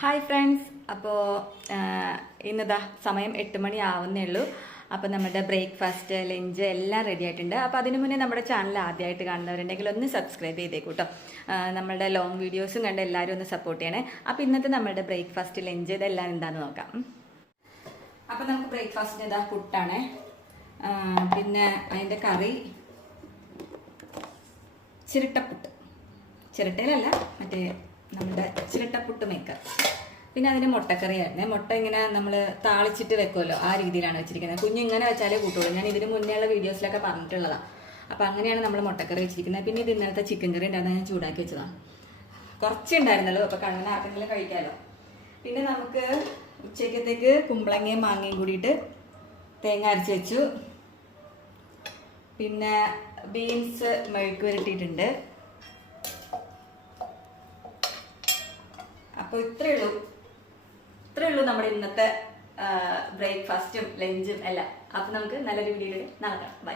Hi friends. അപ്പോൾ ഇന്നതാ സമയം 8 മണി ആവുന്നേ ഉള്ളൂ. അപ്പോൾ നമ്മുടെ ബ്രേക്ക്ഫാസ്റ്റ് ലഞ്ച് എല്ലാം റെഡി ആയിട്ടുണ്ട്. അപ്പോൾ അതിനു മുന്നേ നമ്മുടെ ചാനൽ ആദ്യമായിട്ട് കാണുന്നവരുണ്ടെങ്കിൽ ഒന്ന് സബ്സ്ക്രൈബ് ചെയ്തേക്കൂ കേട്ടോ. നമ്മുടെ ലോങ് വീഡിയോസും കണ്ട് എല്ലാവരും ഒന്ന് സപ്പോർട്ട് ചെയ്യണേ. അപ്പോൾ ഇന്നത്തെ നമ്മുടെ ബ്രേക്ക്ഫാസ്റ്റ് ലഞ്ച് ഇതെല്ലാം എന്താണെന്ന് നോക്കാം. അപ്പോൾ നമുക്ക് ബ്രേക്ക്ഫാസ്റ്റിന് ഇതാ പുട്ടാണ്. പിന്നെ അതിൻ്റെ കറി ചിരട്ടപ്പുട്ട്, ചിരട്ടയിലല്ല മറ്റേ നമ്മുടെ ചിരട്ടപ്പുട്ട് മേക്കർ. പിന്നെ അതിന് മുട്ടക്കറിയായിരുന്നു. മുട്ട ഇങ്ങനെ നമ്മൾ താളിച്ചിട്ട് വെക്കുമല്ലോ, ആ രീതിയിലാണ് വെച്ചിരിക്കുന്നത്. കുഞ്ഞിങ്ങനെ വെച്ചാലേ കൂട്ടുള്ളൂ. ഞാൻ ഇതിന് മുന്നേയുള്ള വീഡിയോസിലൊക്കെ പറഞ്ഞിട്ടുള്ളതാണ്. അപ്പോൾ അങ്ങനെയാണ് നമ്മൾ മുട്ടക്കറി വെച്ചിരിക്കുന്നത്. പിന്നെ ഇത് ഇന്നലത്തെ ചിക്കൻ കറി ഉണ്ടായിരുന്നു, ഞാൻ ചൂടാക്കി വെച്ചതാണ്. കുറച്ചേ ഉണ്ടായിരുന്നല്ലോ, അപ്പോൾ അങ്ങനെ ആർക്കെങ്കിലും കഴിക്കാമല്ലോ. പിന്നെ നമുക്ക് ഉച്ചക്കത്തേക്ക് കുമ്പളങ്ങയും മാങ്ങയും കൂടിയിട്ട് തേങ്ങ അരച്ച് വെച്ചു. പിന്നെ ബീൻസ് മെഴുക്ക് പുരട്ടിയിട്ടുണ്ട്. അപ്പോൾ ഇത്രയേ ഉള്ളൂ നമ്മുടെ ഇന്നത്തെ ബ്രേക്ക്ഫാസ്റ്റും ലഞ്ചും എല്ലാം. അപ്പോൾ നമുക്ക് നല്ലൊരു വീഡിയോയിൽ നടക്കാം. ബൈ.